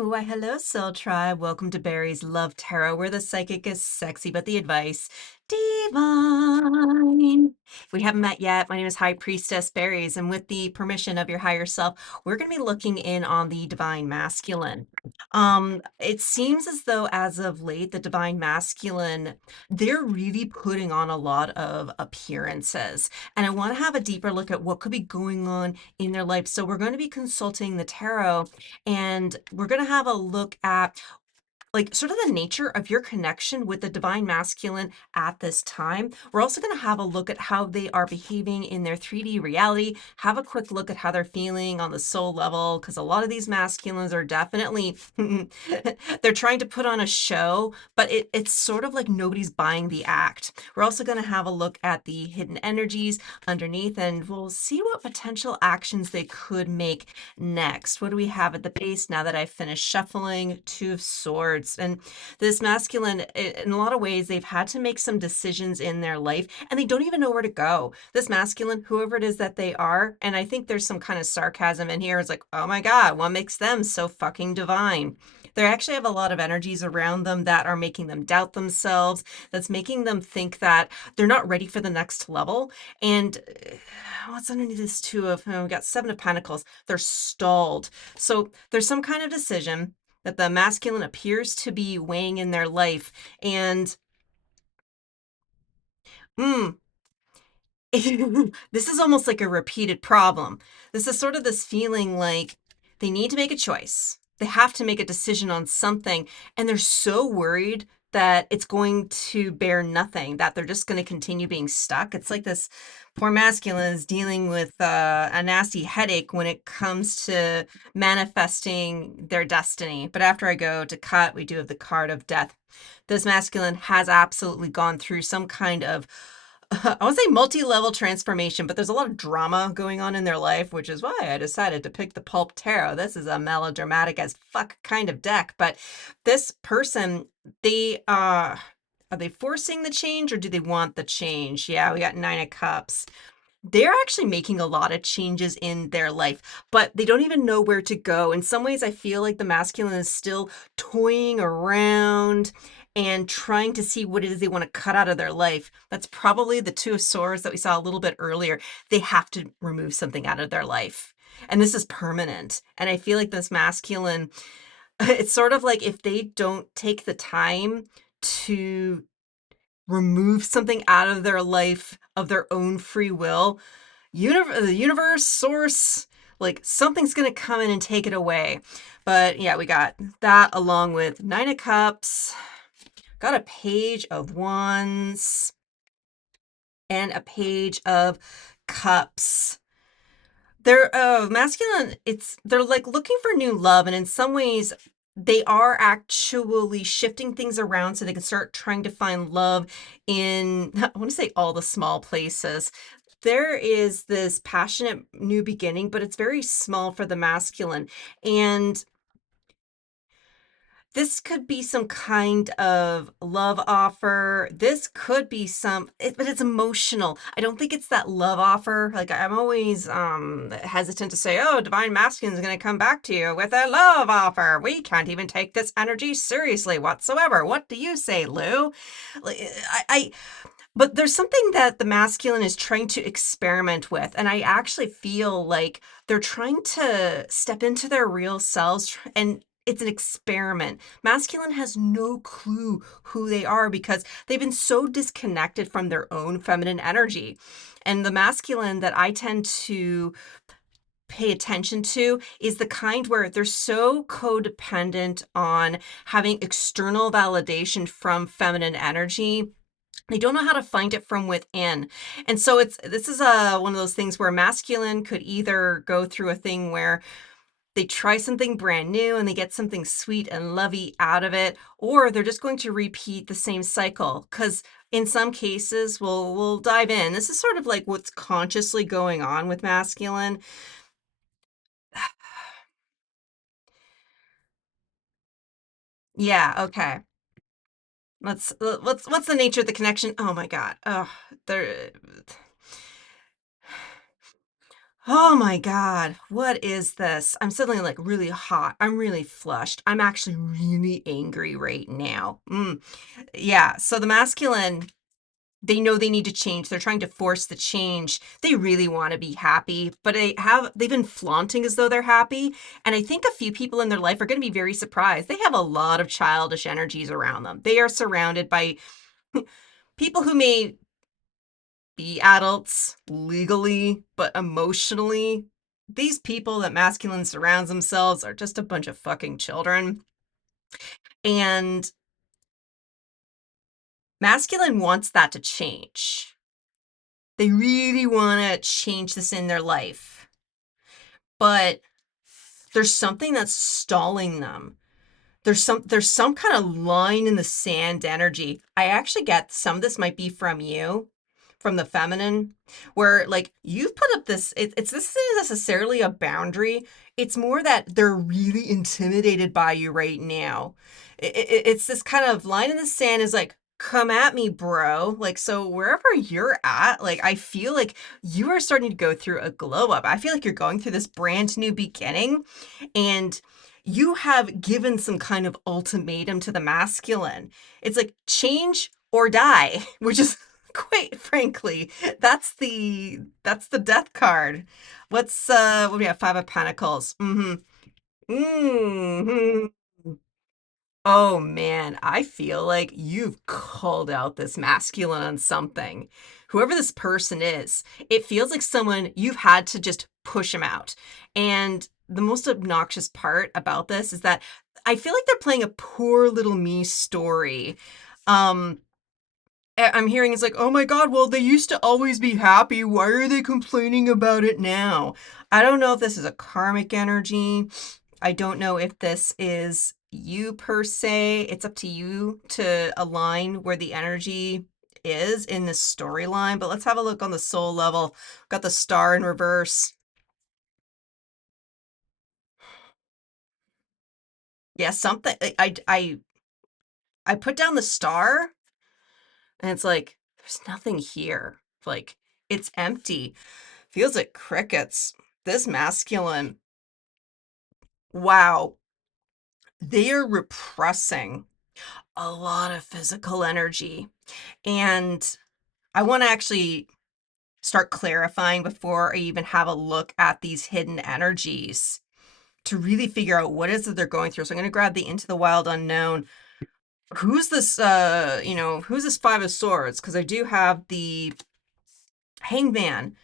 Oh, why hello, Soul Tribe. Welcome to Barry's Love Tarot, where the psychic is sexy, but the advice divine. If we haven't met yet, my name is High Priestess Berries, and with the permission of your higher self, we're going to be looking in on the divine masculine. It seems as though as of late, the divine masculine, they're really putting on a lot of appearances. And I want to have a deeper look at what could be going on in their life. So we're going to be consulting the tarot and we're going to have a look at like sort of the nature of your connection with the divine masculine at this time. We're also going to have a look at how they are behaving in their 3D reality, have a quick look at how they're feeling on the soul level, because a lot of these masculines are definitely, they're trying to put on a show, but it's sort of like nobody's buying the act. We're also going to have a look at the hidden energies underneath, and we'll see what potential actions they could make next. What do we have at the base now that I've finished shuffling? Two of Swords. And this masculine, in a lot of ways, they've had to make some decisions in their life and they don't even know where to go. This masculine, whoever it is that they are, and I think there's some kind of sarcasm in here. It's like, oh my God, what makes them so fucking divine? They actually have a lot of energies around them that are making them doubt themselves, that's making them think that they're not ready for the next level. And what's underneath this we got Seven of Pentacles. They're stalled. So there's some kind of decision that the masculine appears to be weighing in their life. And this is almost like a repeated problem. This is sort of this feeling like they need to make a choice. They have to make a decision on something, and they're so worried that it's going to bear nothing, that they're just going to continue being stuck. It's like this poor masculine is dealing with a nasty headache when it comes to manifesting their destiny. But after I go to cut, we do have the card of death. This masculine has absolutely gone through some kind of I would say multi-level transformation, but there's a lot of drama going on in their life, which is why I decided to pick the Pulp Tarot. This is a melodramatic as fuck kind of deck, but this person, they are they forcing the change or do they want the change? Yeah, we got Nine of Cups. They're actually making a lot of changes in their life, but they don't even know where to go. In some ways, I feel like the masculine is still toying around and trying to see what it is they want to cut out of their life. That's probably the Two of Swords that we saw a little bit earlier. They have to remove something out of their life. And this is permanent. And I feel like this masculine, it's sort of like if they don't take the time to remove something out of their life of their own free will, the universe, source, like something's going to come in and take it away. But yeah, we got that along with Nine of Cups, got a Page of Wands, and a Page of Cups. They're masculine, they're like looking for new love, and in some ways they are actually shifting things around so they can start trying to find love in I want to say all the small places. There is this passionate new beginning, but it's very small for the masculine. And this could be some kind of love offer. This could be but it's emotional. I don't think it's that love offer. Like I'm always hesitant to say, oh, divine masculine is going to come back to you with a love offer. We can't even take this energy seriously whatsoever. What do you say, Lou? Like, but there's something that the masculine is trying to experiment with. And I actually feel like they're trying to step into their real selves and it's an experiment. Masculine has no clue who they are because they've been so disconnected from their own feminine energy. And the masculine that I tend to pay attention to is the kind where they're so codependent on having external validation from feminine energy. They don't know how to find it from within. And so this is one of those things where masculine could either go through a thing where they try something brand new and they get something sweet and lovey out of it, or they're just going to repeat the same cycle. Because in some cases, we'll dive in. This is sort of like what's consciously going on with masculine. Yeah, okay. What's the nature of the connection? Oh my God. Oh, there Oh my God, what is this? I'm suddenly like really hot. I'm really flushed. I'm actually really angry right now. Yeah, so the masculine, they know they need to change. They're trying to force the change. They really want to be happy, but they've been flaunting as though they're happy. And I think a few people in their life are going to be very surprised. They have a lot of childish energies around them. They are surrounded by people who may be adults legally, but emotionally, these people that masculine surrounds themselves are just a bunch of fucking children. And masculine wants that to change. They really want to change this in their life. But there's something that's stalling them. There's some kind of line in the sand energy. I actually get some of this might be from you, from the feminine, where like you've put up this, this isn't necessarily a boundary. It's more that they're really intimidated by you right now. It's this kind of line in the sand is like, come at me, bro. Like, so wherever you're at, like, I feel like you are starting to go through a glow up. I feel like you're going through this brand new beginning, and you have given some kind of ultimatum to the masculine. It's like change or die, which is quite frankly, that's the death card. What do we have? Five of Pentacles. Mm-hmm. Oh man, I feel like you've called out this masculine on something. Whoever this person is, it feels like someone you've had to just push him out. And the most obnoxious part about this is that I feel like they're playing a poor little me story. Um, I'm hearing it's like, oh my God, well, they used to always be happy. Why are they complaining about it now? I don't know if this is a karmic energy. I don't know if this is you per se. It's up to you to align where the energy is in this storyline. But let's have a look on the soul level. Got the star in reverse. Yeah, something. I put down the star, and it's like there's nothing here. Like it's empty. Feels like crickets. This masculine. Wow, they are repressing a lot of physical energy. And I want to actually start clarifying before I even have a look at these hidden energies to really figure out what is it they're going through. So I'm going to grab the Into the Wild Unknown. Who's this, who's this Five of Swords? Because I do have the Hangman.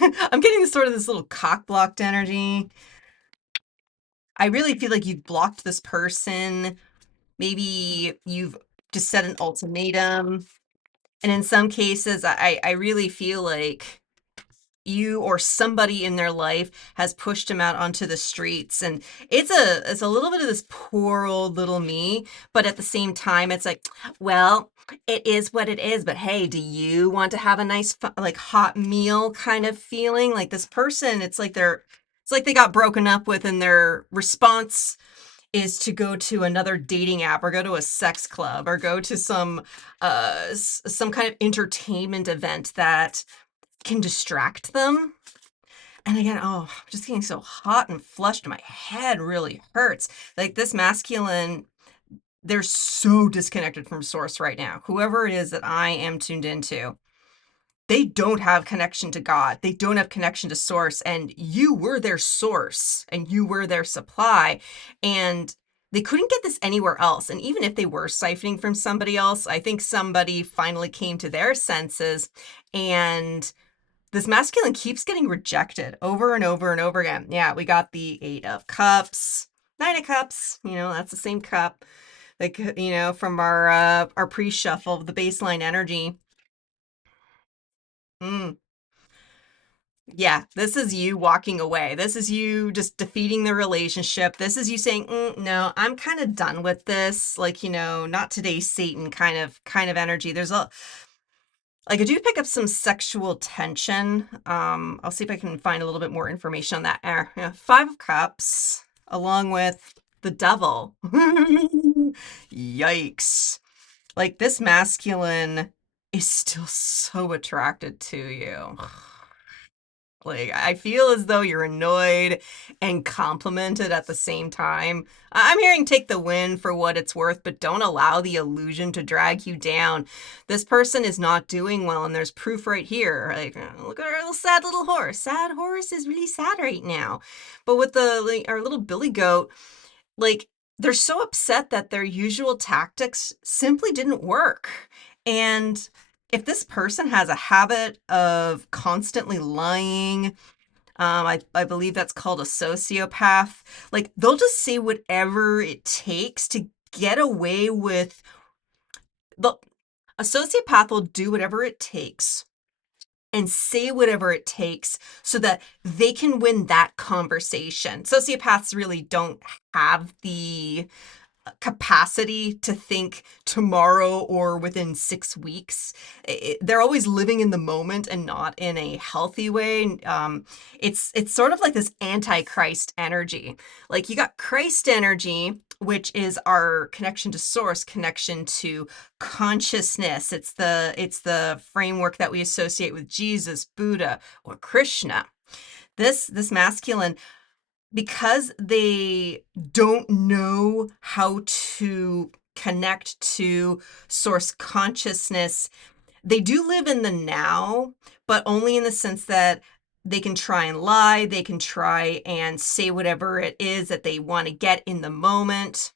I'm getting sort of this little cock-blocked energy. I really feel like you've blocked this person. Maybe you've just set an ultimatum. And in some cases, I really feel like you or somebody in their life has pushed him out onto the streets, and it's a little bit of this poor old little me, but at the same time it's like, well, it is what it is, but hey, do you want to have a nice like hot meal kind of feeling? Like this person, it's like they got broken up with, and their response is to go to another dating app or go to a sex club or go to some kind of entertainment event that can distract them. And again, oh, I'm just getting so hot and flushed. My head really hurts. Like this masculine, they're so disconnected from source right now. Whoever it is that I am tuned into, they don't have connection to God. They don't have connection to source. And you were their source and you were their supply. And they couldn't get this anywhere else. And even if they were siphoning from somebody else, I think somebody finally came to their senses, and this masculine keeps getting rejected over and over and over again. Yeah, we got the Eight of Cups, Nine of Cups. That's the same cup, like from our pre-shuffle, the baseline energy. Mm. Yeah, this is you walking away. This is you just defeating the relationship. This is you saying, "No, I'm kind of done with this." Like, not today, Satan kind of energy. There's a like I do pick up some sexual tension. I'll see if I can find a little bit more information on that. Yeah, Five of Cups, along with the Devil. Yikes! Like this masculine is still so attracted to you. Like, I feel as though you're annoyed and complimented at the same time. I'm hearing take the win for what it's worth, but don't allow the illusion to drag you down. This person is not doing well, and there's proof right here. Like, look at our little sad little horse. Sad horse is really sad right now. But with our little billy goat, like, they're so upset that their usual tactics simply didn't work. And if this person has a habit of constantly lying, I believe that's called a sociopath, like, they'll just say whatever it takes to get away with the a sociopath will do whatever it takes and say whatever it takes so that they can win that conversation. Sociopaths really don't have the capacity to think tomorrow or within 6 weeks. They're always living in the moment and not in a healthy way. It's sort of like this antichrist energy. Like, you got Christ energy, which is our connection to source, connection to consciousness. It's the framework that we associate with Jesus, Buddha, or Krishna. This masculine, because they don't know how to connect to source consciousness, they do live in the now, but only in the sense that they can try and lie, they can try and say whatever it is that they want to get in the moment.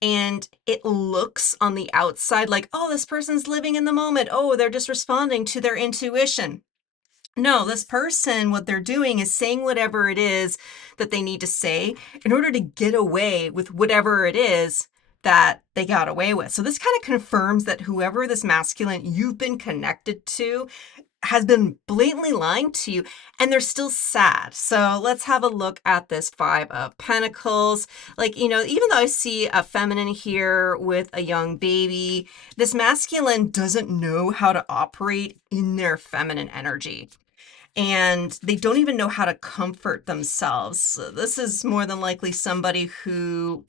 And it looks on the outside like, oh, this person's living in the moment. Oh, they're just responding to their intuition. No, this person, what they're doing is saying whatever it is that they need to say in order to get away with whatever it is that they got away with. So this kind of confirms that whoever this masculine you've been connected to has been blatantly lying to you, and they're still sad. So let's have a look at this Five of Pentacles. Like, even though I see a feminine here with a young baby, this masculine doesn't know how to operate in their feminine energy, and they don't even know how to comfort themselves. So this is more than likely somebody who,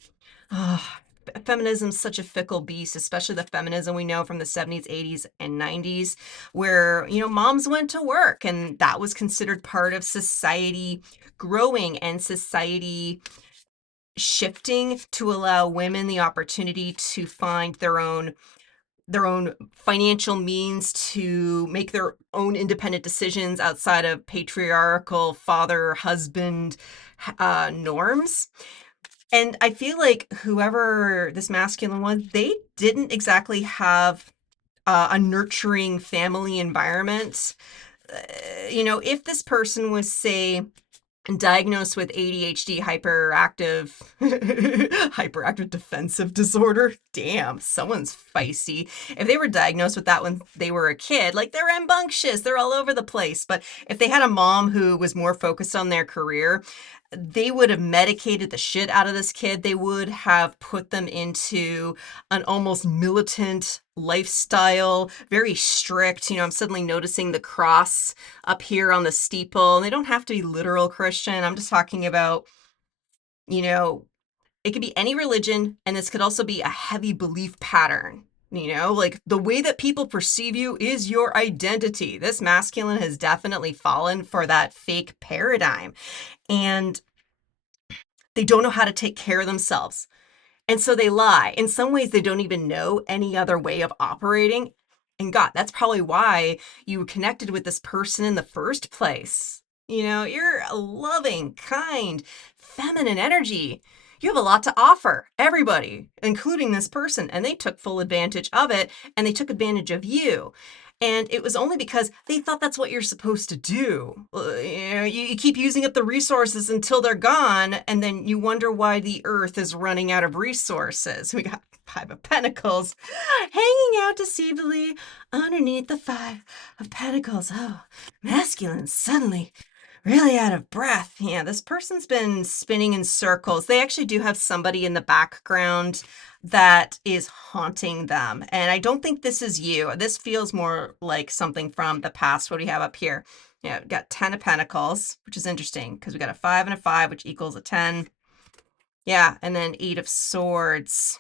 feminism's such a fickle beast, especially the feminism we know from the 70s, 80s, and 90s, where, moms went to work and that was considered part of society growing and society shifting to allow women the opportunity to find their own financial means to make their own independent decisions outside of patriarchal father husband norms. And I feel like whoever this masculine was, they didn't exactly have a nurturing family environment. If this person was, say, diagnosed with ADHD, hyperactive defensive disorder. Damn, someone's feisty. If they were diagnosed with that when they were a kid, like, they're rambunctious, they're all over the place. But if they had a mom who was more focused on their career, they would have medicated the shit out of this kid. They would have put them into an almost militant lifestyle, very strict. I'm suddenly noticing the cross up here on the steeple. And they don't have to be literal Christian. I'm just talking about, it could be any religion, and this could also be a heavy belief pattern. Like, the way that people perceive you is your identity. This masculine has definitely fallen for that fake paradigm. And they don't know how to take care of themselves. And so they lie. In some ways, they don't even know any other way of operating. And God, that's probably why you were connected with this person in the first place. You're a loving, kind, feminine energy. You have a lot to offer everybody, including this person. And they took full advantage of it, and they took advantage of you. And it was only because they thought that's what you're supposed to do. You keep using up the resources until they're gone, and then you wonder why the earth is running out of resources. We got Five of Pentacles hanging out deceivably underneath the Five of Pentacles. Oh, masculine suddenly really out of breath. Yeah, this person's been spinning in circles. They actually do have somebody in the background that is haunting them. And I don't think this is you. This feels more like something from the past. What do we have up here? Yeah, we've got 10 of Pentacles, which is interesting because we got a 5 and a 5, which equals a 10. Yeah, and then 8 of Swords.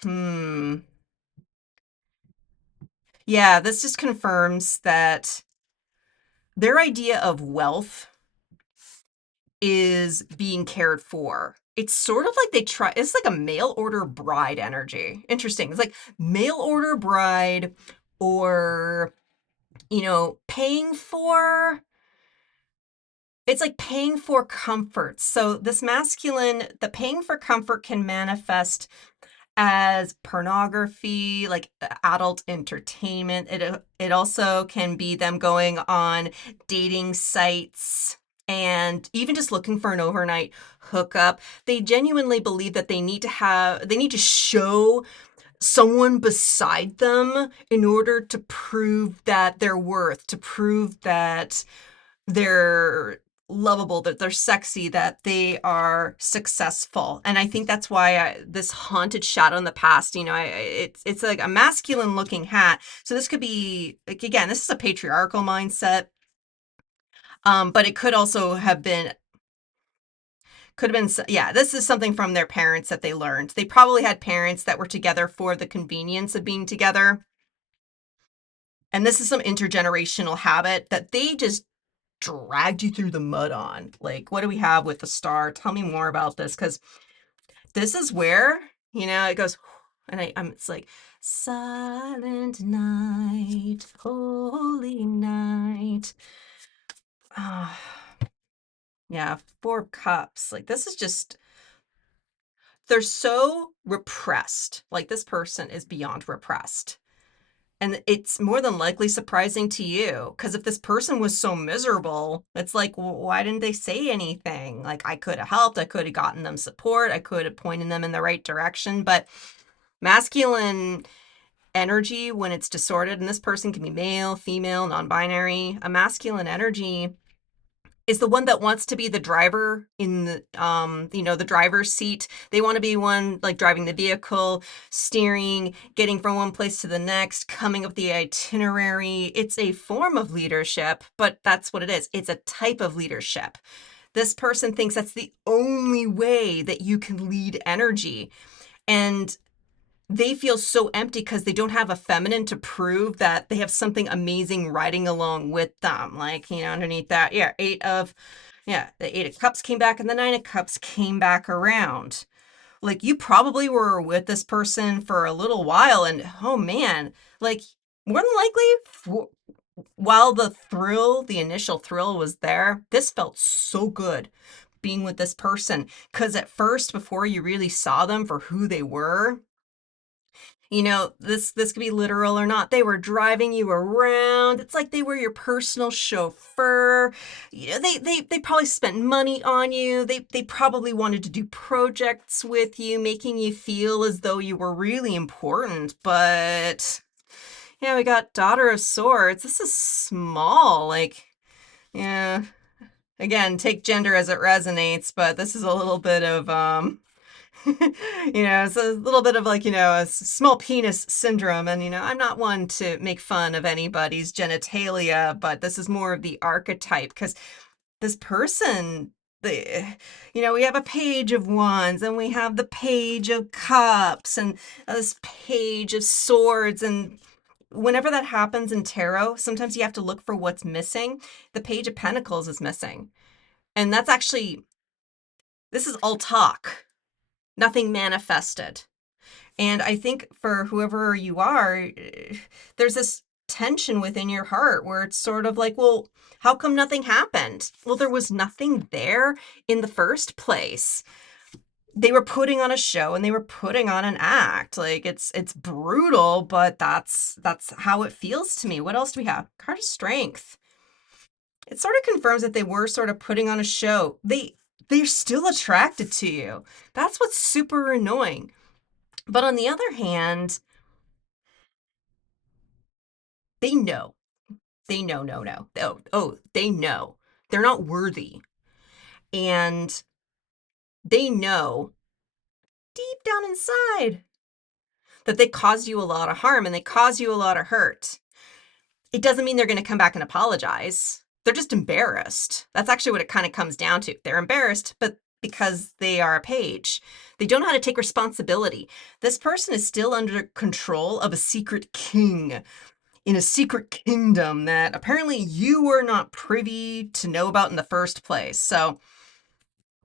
Yeah, this just confirms that their idea of wealth is being cared for. It's sort of like it's like a mail order bride energy. Interesting. It's like mail order bride, or, paying for, it's like paying for comfort. So this masculine, the paying for comfort can manifest as pornography, like adult entertainment. It also can be them going on dating sites and even just looking for an overnight hookup. They genuinely believe that they need to show someone beside them in order to prove that they're worth, to prove that they're lovable, that they're sexy, that they are successful. And I think that's why this haunted shadow in the past, it's like a masculine looking hat. So this could be, like, again, this is a patriarchal mindset. But it could also have been, yeah, this is something from their parents that they learned. They probably had parents that were together for the convenience of being together. And this is some intergenerational habit that they just dragged you through the mud on. Like, what do we have with the star? Tell me more about this, because this is where, it goes, and it's like, silent night, holy night. Yeah, 4 cups. Like, this is just, they're so repressed. Like, this person is beyond repressed. And it's more than likely surprising to you, because if this person was so miserable, it's like, well, why didn't they say anything? Like, I could have helped. I could have gotten them support. I could have pointed them in the right direction. But masculine energy, when it's distorted, and this person can be male, female, non-binary, a masculine energy is the one that wants to be the driver in the, the driver's seat. They want to be one, like, driving the vehicle, steering, getting from one place to the next, coming up with the itinerary. It's a form of leadership, but that's what it is. It's a type of leadership. This person thinks that's the only way that you can lead energy. And they feel so empty because they don't have a feminine to prove that they have something amazing riding along with them. Like, underneath that, the 8 of Cups came back and the 9 of Cups came back around. Like, you probably were with this person for a little while, and oh man, like, more than likely, while the initial thrill was there, this felt so good being with this person. Because at first, before you really saw them for who they were, this could be literal or not. They were driving you around. It's like they were your personal chauffeur. They probably spent money on you. They probably wanted to do projects with you, making you feel as though you were really important. But yeah, we got Daughter of Swords. This is small. Like, yeah. Again, take gender as it resonates, but this is a little bit of it's a little bit of, like, a small penis syndrome. And, I'm not one to make fun of anybody's genitalia, but this is more of the archetype, because this person, we have a Page of Wands, and we have the Page of Cups, and this Page of Swords. And whenever that happens in tarot, sometimes you have to look for what's missing. The Page of Pentacles is missing. And that's actually, this is all talk. Nothing manifested. And I think for whoever you are, there's this tension within your heart where it's sort of like, well, how come nothing happened? Well, there was nothing there in the first place. They were putting on a show and they were putting on an act. Like, it's brutal, but that's how it feels to me. What else do we have? Card of Strength. It sort of confirms that they were sort of putting on a show. They're still attracted to you. That's what's super annoying. But on the other hand, they know. They know, no. They know. They're not worthy. And they know deep down inside that they caused you a lot of harm and they caused you a lot of hurt. It doesn't mean they're going to come back and apologize. They're just embarrassed. That's actually what it kind of comes down to. They're embarrassed, but because they are a page. They don't know how to take responsibility. This person is still under control of a secret king in a secret kingdom that apparently you were not privy to know about in the first place. So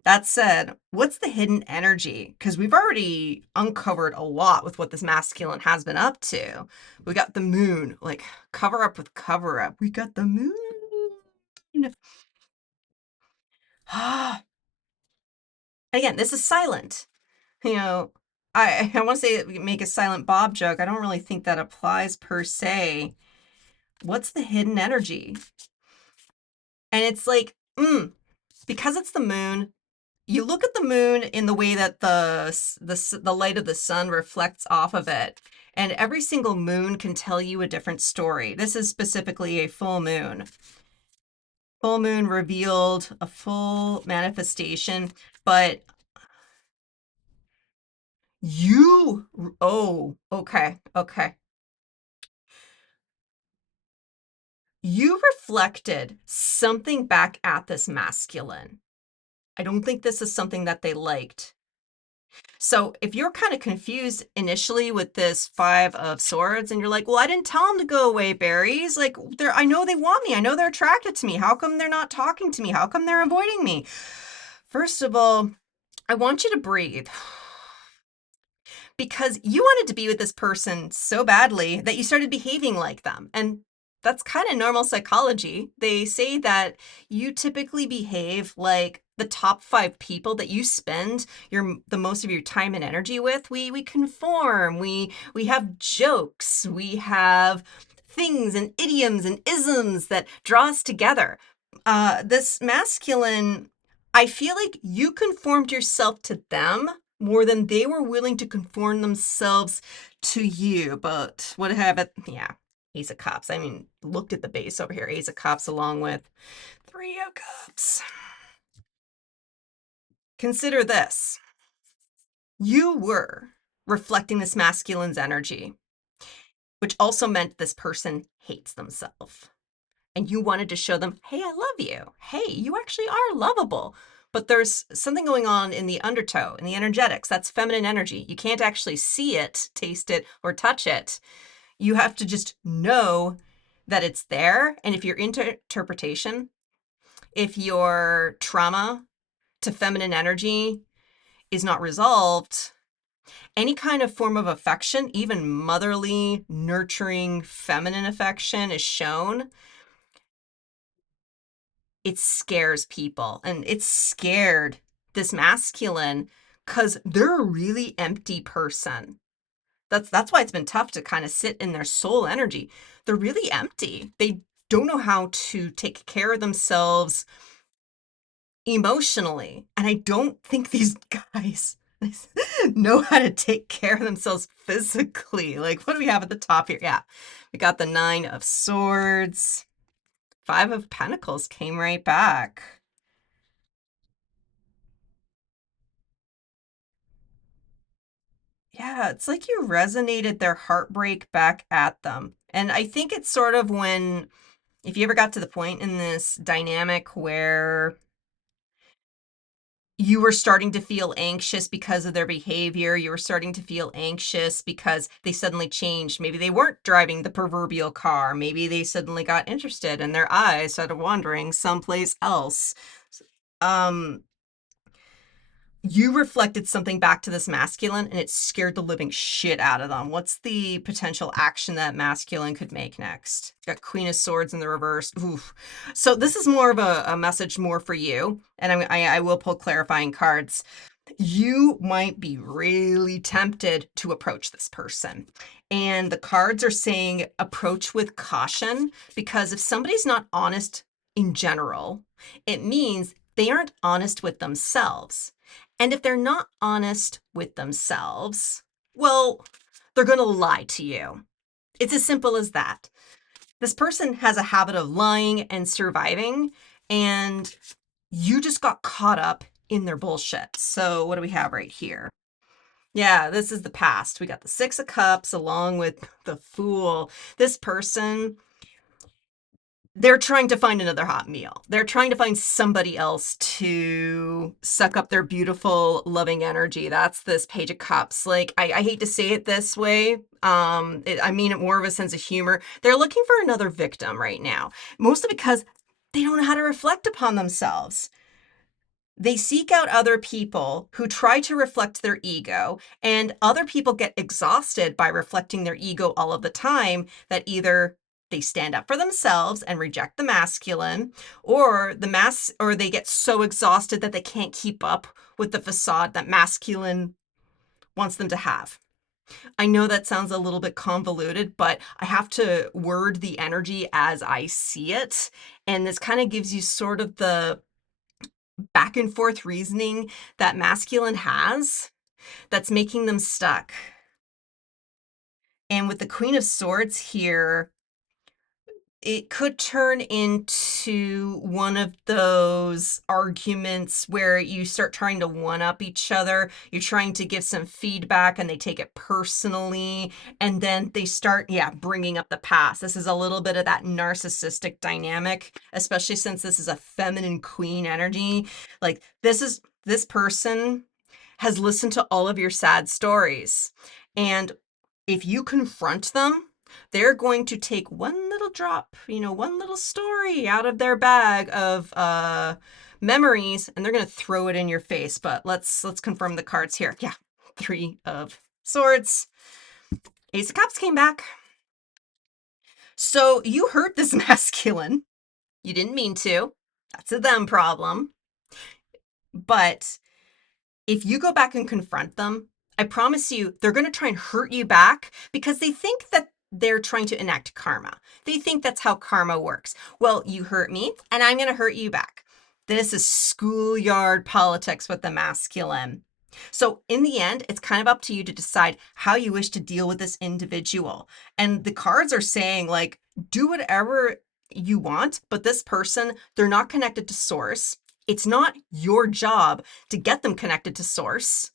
That said, what's the hidden energy? Because we've already uncovered a lot with what this masculine has been up to. We got the moon, like cover up with cover up. We got the moon. Again, this is silent. You know, I want to say make a silent Bob joke. I don't really think that applies per se. What's the hidden energy? And it's like, because it's the moon, you look at the moon in the way that the light of the sun reflects off of it, and every single moon can tell you a different story. This is specifically a full moon. Full moon revealed a full manifestation, but okay. You reflected something back at this masculine. I don't think this is something that they liked. So if you're kind of confused initially with this Five of Swords and you're like, well, I didn't tell them to go away, berries. Like, I know they want me. I know they're attracted to me. How come they're not talking to me? How come they're avoiding me? First of all, I want you to breathe. Because you wanted to be with this person so badly that you started behaving like them. And that's kind of normal psychology. They say that you typically behave like the top 5 people that you spend the most of your time and energy with. We conform. We have jokes. We have things and idioms and isms that draw us together. This masculine, I feel like you conformed yourself to them more than they were willing to conform themselves to you. But what have it? Yeah, Ace of Cups. I mean, looked at the base over here. Ace of Cups along with Three of Cups. Consider this. You were reflecting this masculine's energy, which also meant this person hates themselves. And you wanted to show them, hey, I love you. Hey, you actually are lovable. But there's something going on in the undertow, in the energetics. That's feminine energy. You can't actually see it, taste it, or touch it. You have to just know that it's there. And if your interpretation, if your trauma to feminine energy is not resolved, any kind of form of affection, even motherly, nurturing, feminine affection is shown, it scares people. And it's scared this masculine because they're a really empty person. That's why it's been tough to kind of sit in their soul energy. They're really empty. They don't know how to take care of themselves emotionally. And I don't think these guys know how to take care of themselves physically. Like, what do we have at the top here? Yeah, we got the 9 of Swords. 5 of Pentacles came right back. Yeah, it's like you resonated their heartbreak back at them. And I think it's sort of when, if you ever got to the point in this dynamic where you were starting to feel anxious because of their behavior, you were starting to feel anxious because they suddenly changed. Maybe they weren't driving the proverbial car. Maybe they suddenly got interested and their eyes started wandering someplace else. You reflected something back to this masculine and it scared the living shit out of them. What's the potential action that masculine could make next? Got Queen of Swords in the reverse. Oof. So this is more of a message more for you. And I will pull clarifying cards. You might be really tempted to approach this person. And the cards are saying approach with caution, because if somebody's not honest in general, it means they aren't honest with themselves. And if they're not honest with themselves, well, they're going to lie to you. It's as simple as that. This person has a habit of lying and surviving, and you just got caught up in their bullshit. So what do we have right here? Yeah, this is the past. We got the 6 of Cups along with the Fool. This person, they're trying to find another hot meal. They're trying to find somebody else to suck up their beautiful, loving energy. That's this Page of Cups. Like, I hate to say it this way. I mean it more of a sense of humor. They're looking for another victim right now, mostly because they don't know how to reflect upon themselves. They seek out other people who try to reflect their ego, and other people get exhausted by reflecting their ego all of the time, that either they stand up for themselves and reject the masculine, or they get so exhausted that they can't keep up with the facade that masculine wants them to have. I know that sounds a little bit convoluted, but I have to word the energy as I see it. And this kind of gives you sort of the back and forth reasoning that masculine has that's making them stuck. And with the Queen of Swords here, it could turn into one of those arguments where you start trying to one-up each other. You're trying to give some feedback and they take it personally. And then they start, bringing up the past. This is a little bit of that narcissistic dynamic, especially since this is a feminine queen energy. Like this person has listened to all of your sad stories. And if you confront them, they're going to take one little drop, one little story out of their bag of memories, and they're going to throw it in your face. But let's confirm the cards here. Yeah, 3 of Swords. Ace of Cups came back. So you hurt this masculine. You didn't mean to. That's a them problem. But if you go back and confront them, I promise you, they're going to try and hurt you back because they think that they're trying to enact karma. They think that's how karma works. Well, you hurt me and I'm going to hurt you back. This is schoolyard politics with the masculine. So in the end, it's kind of up to you to decide how you wish to deal with this individual. And the cards are saying, like, do whatever you want, but this person, they're not connected to source. It's not your job to get them connected to source.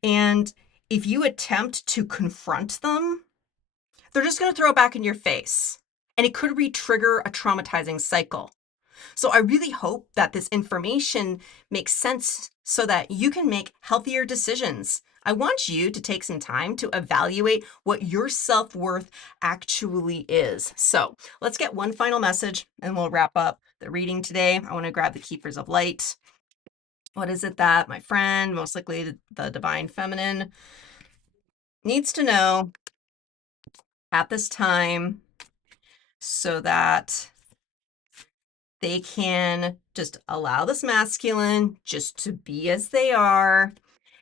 And if you attempt to confront them, they're just going to throw it back in your face. And it could re-trigger a traumatizing cycle. So I really hope that this information makes sense so that you can make healthier decisions. I want you to take some time to evaluate what your self-worth actually is. So let's get one final message and we'll wrap up the reading today. I want to grab the Keepers of Light. What is it that my friend, most likely the Divine Feminine, needs to know at this time so that they can just allow this masculine just to be as they are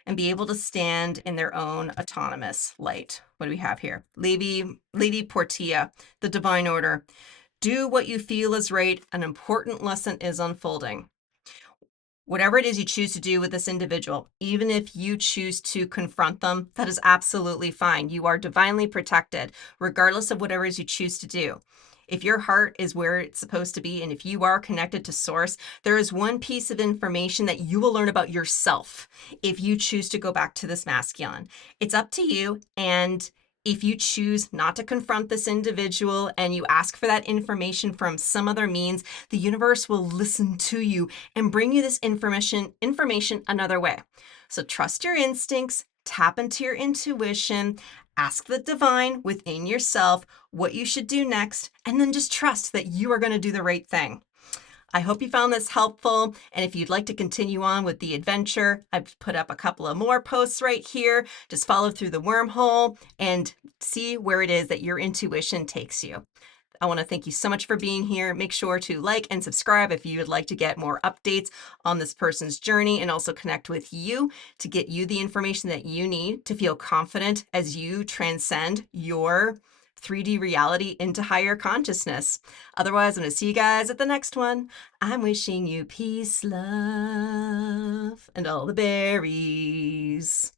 and be able to stand in their own autonomous light? What do we have here? Lady Portia, the Divine Order. Do what you feel is right. An important lesson is unfolding. Whatever it is you choose to do with this individual, even if you choose to confront them, that is absolutely fine. You are divinely protected, regardless of whatever it is you choose to do. If your heart is where it's supposed to be, and if you are connected to source, there is one piece of information that you will learn about yourself if you choose to go back to this masculine. It's up to you, and if you choose not to confront this individual and you ask for that information from some other means, the universe will listen to you and bring you this information another way. So trust your instincts, tap into your intuition, ask the divine within yourself what you should do next, and then just trust that you are going to do the right thing. I hope you found this helpful, and if you'd like to continue on with the adventure, I've put up a couple of more posts right here. Just follow through the wormhole and see where it is that your intuition takes you. I want to thank you so much for being here. Make sure to like and subscribe if you would like to get more updates on this person's journey, and also connect with you to get you the information that you need to feel confident as you transcend your 3D reality into higher consciousness. Otherwise, I'm going to see you guys at the next one. I'm wishing you peace, love, and all the berries.